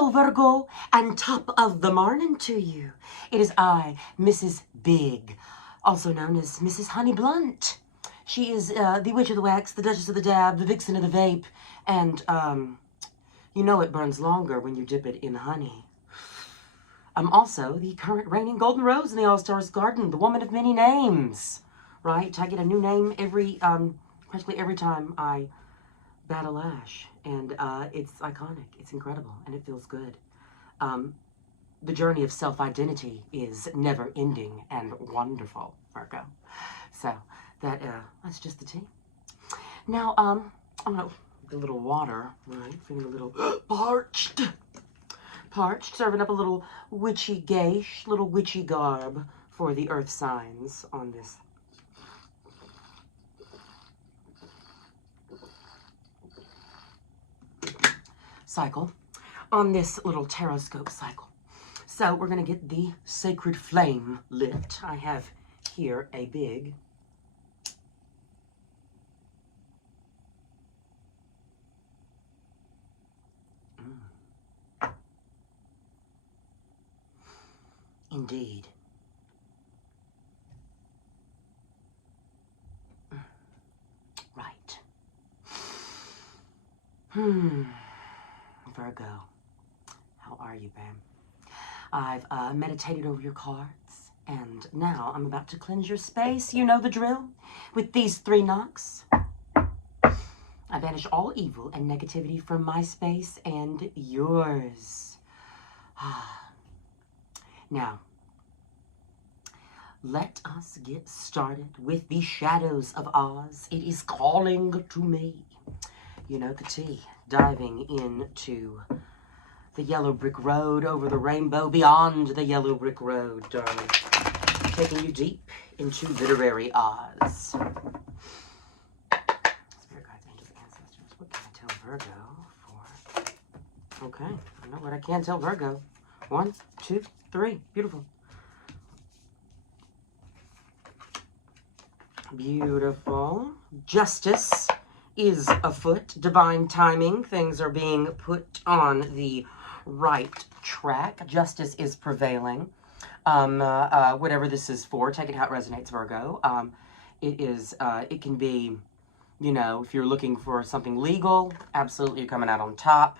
Hello, Virgo, and top of the morning to you. It is I, Mrs. Big, also known as Mrs. Honey Blunt. She is the Witch of the Wax, the Duchess of the Dab, the Vixen of the Vape, and, you know it burns longer when you dip it in honey. I'm also the current reigning Golden Rose in the All-Stars Garden, the woman of many names, right? I get a new name practically every time I bat a lash, and it's iconic, it's incredible, and it feels good. The journey of self-identity is never-ending and wonderful, Virgo. So that's just the tea. Now, I'm gonna get a little water, right? Feeling a little parched, serving up a little witchy gaish, little witchy garb for the earth signs on this cycle, on this little taroscope cycle. So we're going to get the sacred flame lit. I have here a big indeed. Right. Virgo, how are you, babe? I've meditated over your cards, and now I'm about to cleanse your space. You know the drill. With these 3 knocks, I banish all evil and negativity from my space and yours. Now, let us get started with the shadows of Oz. It is calling to me. You know the tea. Diving into the yellow brick road, over the rainbow, beyond the yellow brick road, darling. Taking you deep into literary Oz. Spirit guides, angels, ancestors. What can I tell Virgo for? Okay, I know what I can tell Virgo. 1, 2, 3. Beautiful. Beautiful. Justice is afoot. Divine timing. Things are being put on the right track. Justice is prevailing. Whatever this is for, take it how it resonates, Virgo. It can be, you know, if you're looking for something legal, absolutely you're coming out on top.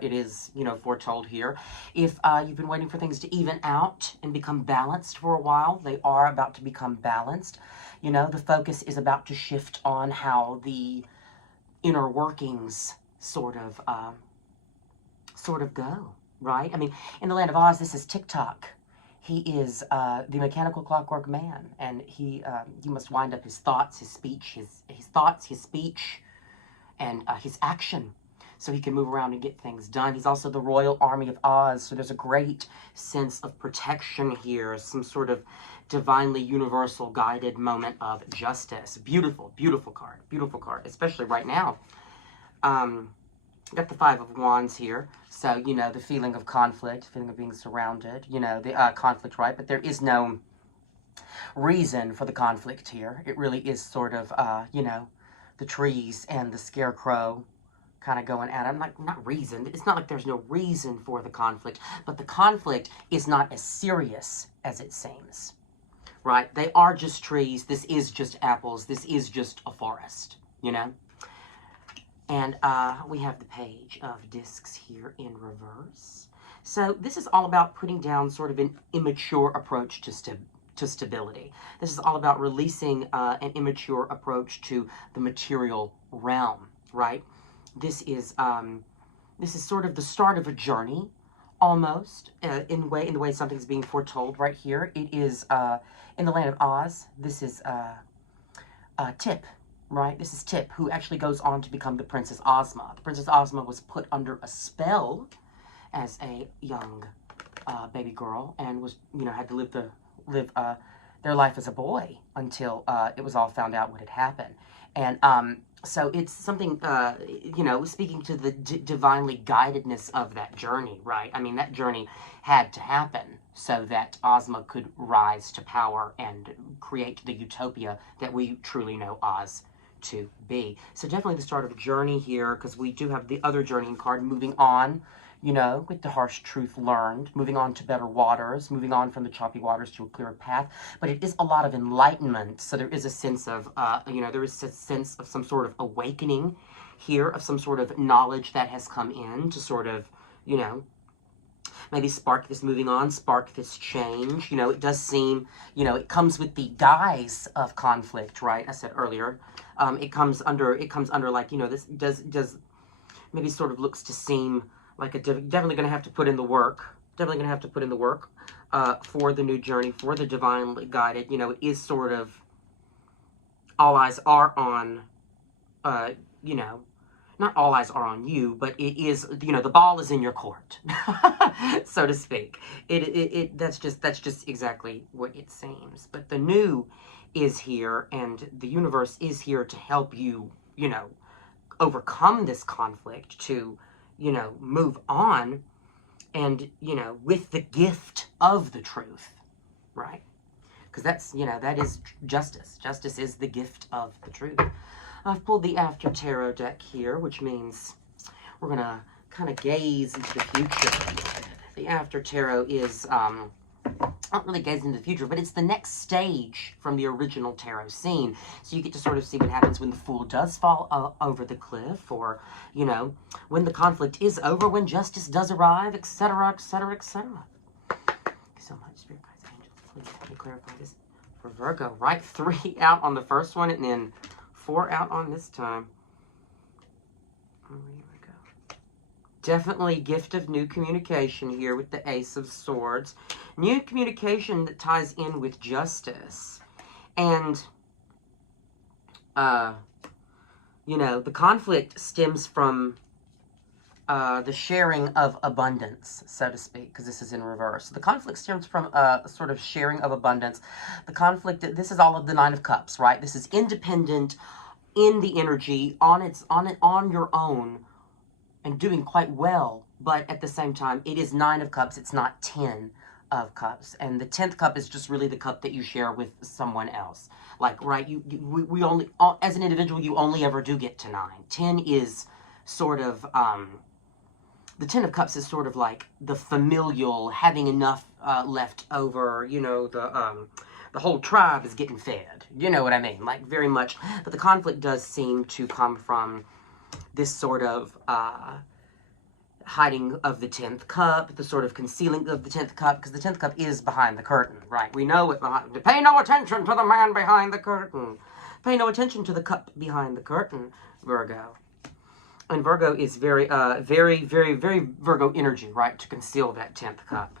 It is, you know, foretold here. If you've been waiting for things to even out and become balanced for a while, they are about to become balanced. You know, the focus is about to shift on how the inner workings sort of go, right? I mean, in the land of Oz, this is TikTok. He is the mechanical clockwork man, and he must wind up his thoughts, his speech, his thoughts, his speech, and his action, so he can move around and get things done. He's also the Royal Army of Oz, so there's a great sense of protection here, some sort of divinely universal guided moment of justice. Beautiful, beautiful card, especially right now. Got the 5 of Wands here, so, you know, the feeling of conflict, feeling of being surrounded, you know, the conflict, right? But there is no reason for the conflict here. It really is sort of, you know, the trees and the scarecrow kind of going at it. Not reason. It's not like there's no reason for the conflict, but the conflict is not as serious as it seems, right? They are just trees. This is just apples. This is just a forest, you know? And we have the Page of Discs here in reverse. So this is all about putting down sort of an immature approach to stability. This is all about releasing an immature approach to the material realm, right? This is sort of the start of a journey, almost, in the way something's being foretold right here. It is, in the land of Oz, this is Tip, right? This is Tip, who actually goes on to become the Princess Ozma. The Princess Ozma was put under a spell as a young baby girl, and was, you know, had to live their life as a boy until it was all found out what had happened. And so it's something, you know, speaking to the divinely guidedness of that journey, right? I mean, that journey had to happen so that Ozma could rise to power and create the utopia that we truly know Oz to be. So definitely the start of a journey here, because we do have the other journeying card, moving on, you know, with the harsh truth learned, moving on to better waters, moving on from the choppy waters to a clearer path. But it is a lot of enlightenment. So there is a sense of, you know, there is a sense of some sort of awakening here, of some sort of knowledge that has come in to sort of, you know, maybe spark this moving on, spark this change. You know, it does seem, you know, it comes with the guise of conflict, right? I said earlier, it comes under like, you know, this does maybe sort of looks to seem like definitely going to have to put in the work, definitely going to have to put in the work for the new journey, for the divinely guided. You know, it is sort of, all eyes are on, you know, not all eyes are on you, but it is, you know, the ball is in your court, so to speak. That's just exactly what it seems. But the new is here, and the universe is here to help you, you know, overcome this conflict, to, you know, move on, and, you know, with the gift of the truth, right? Because that's, you know, that is justice. Justice is the gift of the truth. I've pulled the After Tarot deck here, which means we're going to kind of gaze into the future. The After Tarot is, not really gaze into the future, but it's the next stage from the original tarot scene. So you get to sort of see what happens when the Fool does fall over the cliff, or, you know, when the conflict is over, when justice does arrive, etc., etc., etc. Thank you so much, Spirit Guides, Angels. Please help me clarify this for Virgo. Right, 3 out on the first one, and then 4 out on this time. Oh, here we go. Definitely gift of new communication here with the Ace of Swords. New communication that ties in with justice. And, you know, the conflict stems from the sharing of abundance, so to speak, because this is in reverse. The conflict stems from a sort of sharing of abundance. The conflict, this is all of the 9 of Cups, right? This is independent in the energy, on your own, and doing quite well, but at the same time, it is 9 of Cups, it's not 10 of Cups. And the 10th cup is just really the cup that you share with someone else. Like, right, we only, as an individual, you only ever do get to 9. 10 is sort of, the 10 of Cups is sort of like the familial, having enough left over, you know, the whole tribe is getting fed. You know what I mean? Like, very much. But the conflict does seem to come from this sort of hiding of the 10th cup, the sort of concealing of the 10th cup, because the 10th cup is behind the curtain, right? We know it behind. Pay no attention to the man behind the curtain. Pay no attention to the cup behind the curtain, Virgo. And Virgo is very, very, very, very Virgo energy, right? To conceal that 10th cup.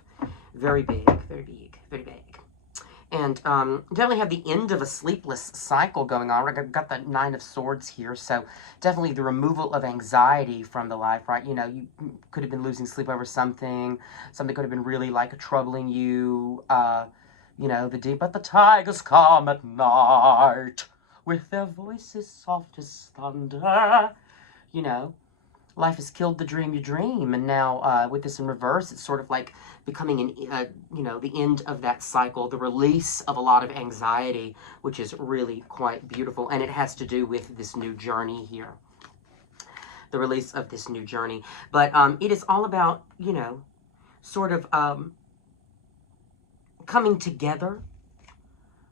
Very big, very big, very big. And definitely have the end of a sleepless cycle going on. I've got the 9 of Swords here, so definitely the removal of anxiety from the life, right? You know, you could have been losing sleep over something. Something could have been really, like, troubling you. You know, but the tigers come at night with their voices soft as thunder. You know, life has killed the dream you dream, and now with this in reverse, it's sort of like becoming you know, the end of that cycle, the release of a lot of anxiety, which is really quite beautiful, and it has to do with this new journey here, the release of this new journey. But it is all about, you know, sort of coming together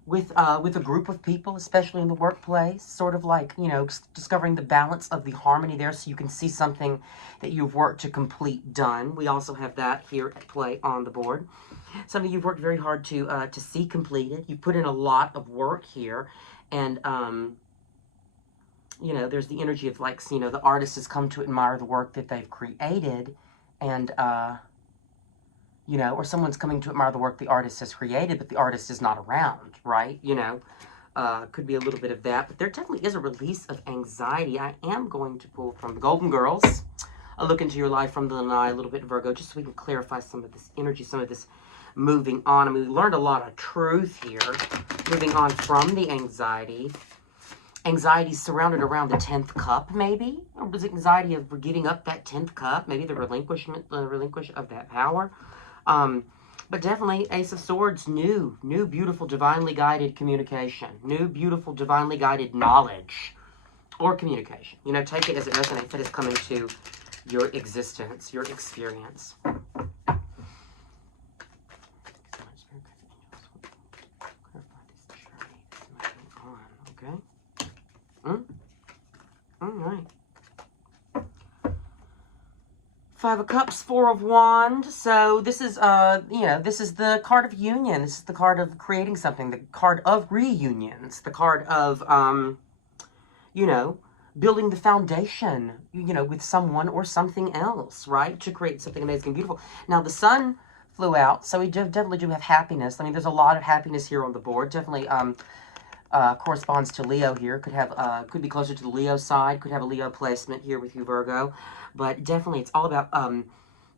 with a group of people, especially in the workplace, sort of like, you know, discovering the balance of the harmony there, so you can see something that you've worked to complete done. We also have that here at play on the board. Something you've worked very hard to see completed. You put in a lot of work here, and you know, there's the energy of, like, you know, the artist has come to admire the work that they've created, and you know, or someone's coming to admire the work the artist has created, but the artist is not around, right? You know, could be a little bit of that, but there definitely is a release of anxiety. I am going to pull from the Golden Girls, a look into your life from the Lanai, a little bit, Virgo, just so we can clarify some of this energy, some of this moving on. I mean, we learned a lot of truth here, moving on from the anxiety. Anxiety surrounded around the 10th cup, maybe? Or was it anxiety of giving up that 10th cup? Maybe the relinquish of that power? But definitely, Ace of Swords, new, beautiful, divinely guided communication. New, beautiful, divinely guided knowledge or communication. You know, take it as it resonates. That is coming to your existence, your experience. Okay. All right. Five of Cups, Four of Wands. So this is, you know, this is the card of union. This is the card of creating something. The card of reunions. The card of, you know, building the foundation, you know, with someone or something else, right? To create something amazing and beautiful. Now, the sun flew out, so we definitely do have happiness. I mean, there's a lot of happiness here on the board. Definitely, corresponds to Leo here. Could have, could be closer to the Leo side. Could have a Leo placement here with you, Virgo. But definitely, it's all about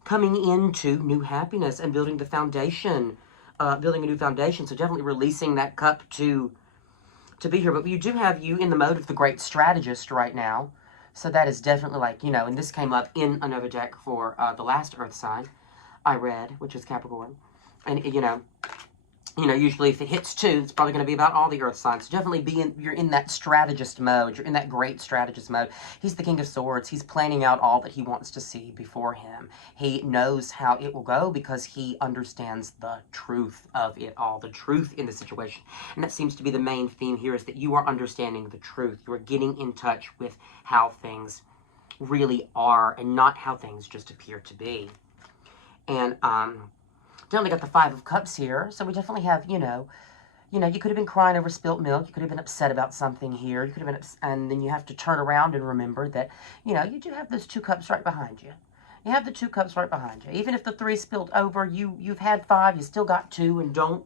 coming into new happiness and building the foundation, building a new foundation. So definitely releasing that cup to be here. But you do have you in the mode of the great strategist right now. So that is definitely like, you know, and this came up in another deck for the last Earth sign I read, which is Capricorn. And, you know, usually if it hits 2, it's probably going to be about all the Earth signs. So definitely you're in that strategist mode. You're in that great strategist mode. He's the King of Swords. He's planning out all that he wants to see before him. He knows how it will go because he understands the truth of it all, the truth in the situation. And that seems to be the main theme here, is that you are understanding the truth. You are getting in touch with how things really are and not how things just appear to be. And, definitely got the Five of Cups here, so we definitely have, you know, you could have been crying over spilt milk, you could have been upset about something here, you could have been and then you have to turn around and remember that, you know, you do have those 2 cups right behind you. You have the 2 cups right behind you. Even if the 3 spilled over, you've had 5, you still got 2, and don't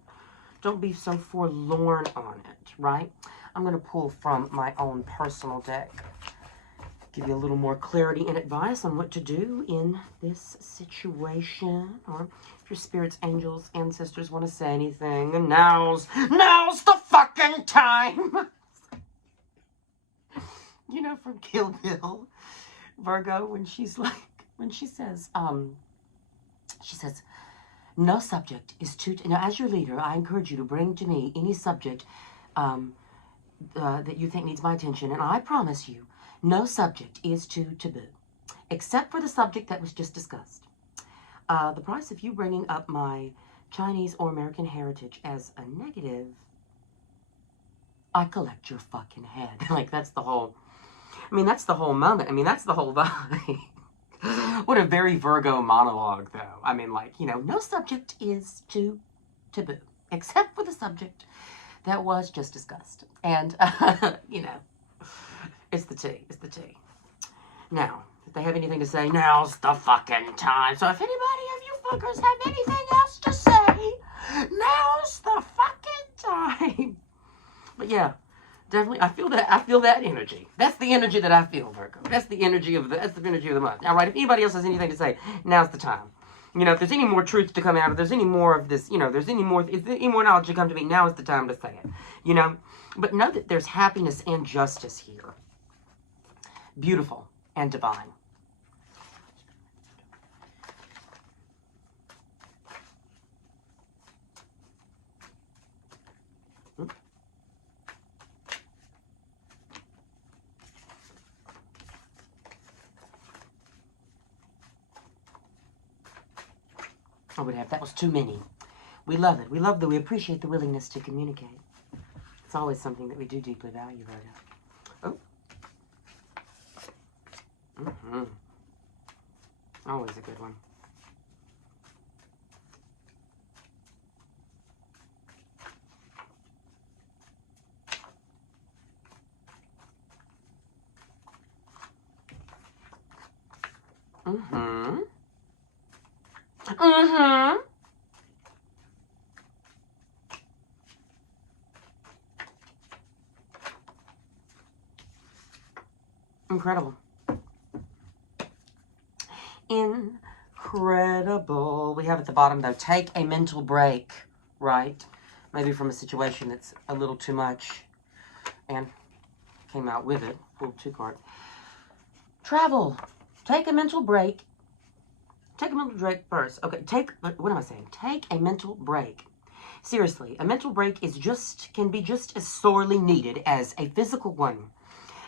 be so forlorn on it, right? I'm going to pull from my own personal deck, give you a little more clarity and advice on what to do in this situation, or if your spirits, angels, ancestors want to say anything, and now's the fucking time. You know, from Kill Bill, Virgo, when she says, no subject is too, as your leader, I encourage you to bring to me any subject that you think needs my attention, and I promise you, no subject is too taboo, except for the subject that was just discussed. The price of you bringing up my Chinese or American heritage as a negative, I collect your fucking head. Like, that's the whole, that's the whole moment. That's the whole vibe. What a very Virgo monologue, though. Like, no subject is too taboo, except for the subject that was just discussed. And, it's the tea. It's the tea. Now, if they have anything to say, now's the fucking time. So if anybody of you fuckers have anything else to say, now's the fucking time. But yeah, definitely, I feel that energy. That's the energy that I feel, Virgo. That's the energy of the month. All right, if anybody else has anything to say, now's the time. If there's any more truth to come out, if there's any more of this, there's any more knowledge to come to me, now is the time to say it. But know that there's happiness and justice here. Beautiful and divine. I would have. That was too many. We love it. We appreciate the willingness to communicate. It's always something that we do deeply value, Virgo. Oh. Always a good one. Incredible. Incredible. We have at the bottom, though, take a mental break, right? Maybe from a situation that's a little too much. And came out with it. Pulled 2 cards. Travel. Take a mental break. Take a mental break first. Okay, what am I saying? Take a mental break. Seriously, a mental break can be just as sorely needed as a physical one.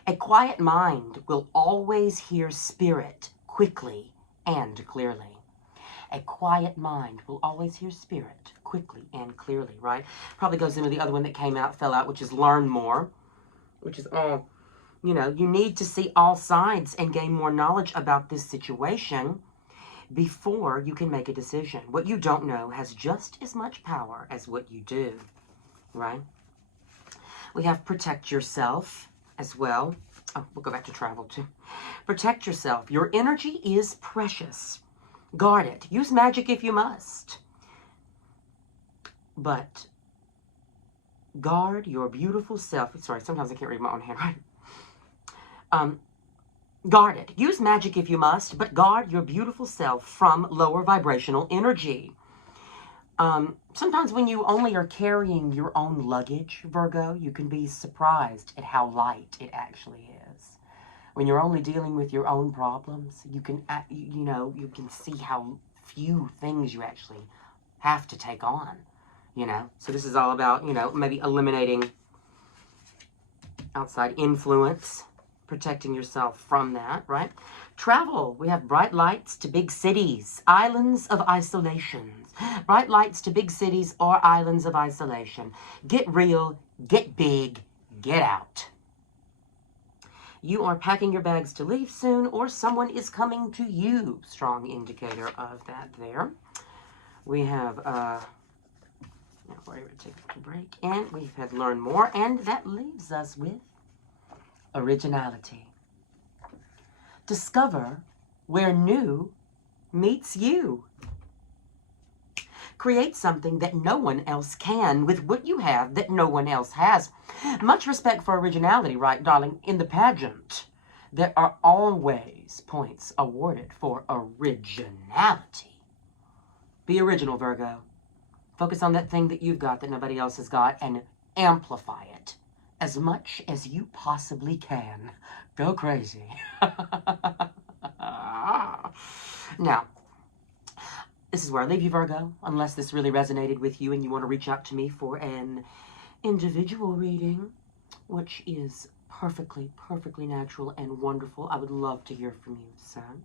A quiet mind will always hear spirit quickly and clearly. A quiet mind will always hear spirit quickly and clearly, right? Probably goes into the other one that fell out, which is learn more, which is all, you know, you need to see all sides and gain more knowledge about this situation before you can make a decision. What you don't know has just as much power as what you do, right? We have protect yourself as well. Oh, we'll go back to travel too. Protect yourself. Your energy is precious. Guard it. Use magic if you must. But guard your beautiful self. Sorry, sometimes I can't read my own handwriting. Guard it. Use magic if you must, but guard your beautiful self from lower vibrational energy. Sometimes when you only are carrying your own luggage, Virgo, you can be surprised at how light it actually is. When you're only dealing with your own problems, you can see how few things you actually have to take on, So this is all about, maybe eliminating outside influence, protecting yourself from that, right? Travel. We have bright lights to big cities, islands of isolation. Bright lights to big cities or islands of isolation. Get real, get big, get out. You are packing your bags to leave soon, or someone is coming to you. Strong indicator of that there. We have, we're going to take a break, and we've had learn more, and that leaves us with originality. Discover where new meets you. Create something that no one else can with what you have that no one else has. Much respect for originality, right, darling? In the pageant, there are always points awarded for originality. Be original, Virgo. Focus on that thing that you've got that nobody else has got and amplify it as much as you possibly can. Go crazy. Now, this is where I leave you, Virgo, unless this really resonated with you and you want to reach out to me for an individual reading, which is perfectly natural and wonderful. I would love to hear from you, son.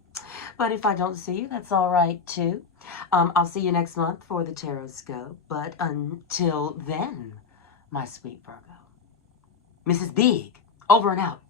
But if I don't see you, that's all right, too. I'll see you next month for the Tarot Scope. But until then, my sweet Virgo, Mrs. Big, over and out.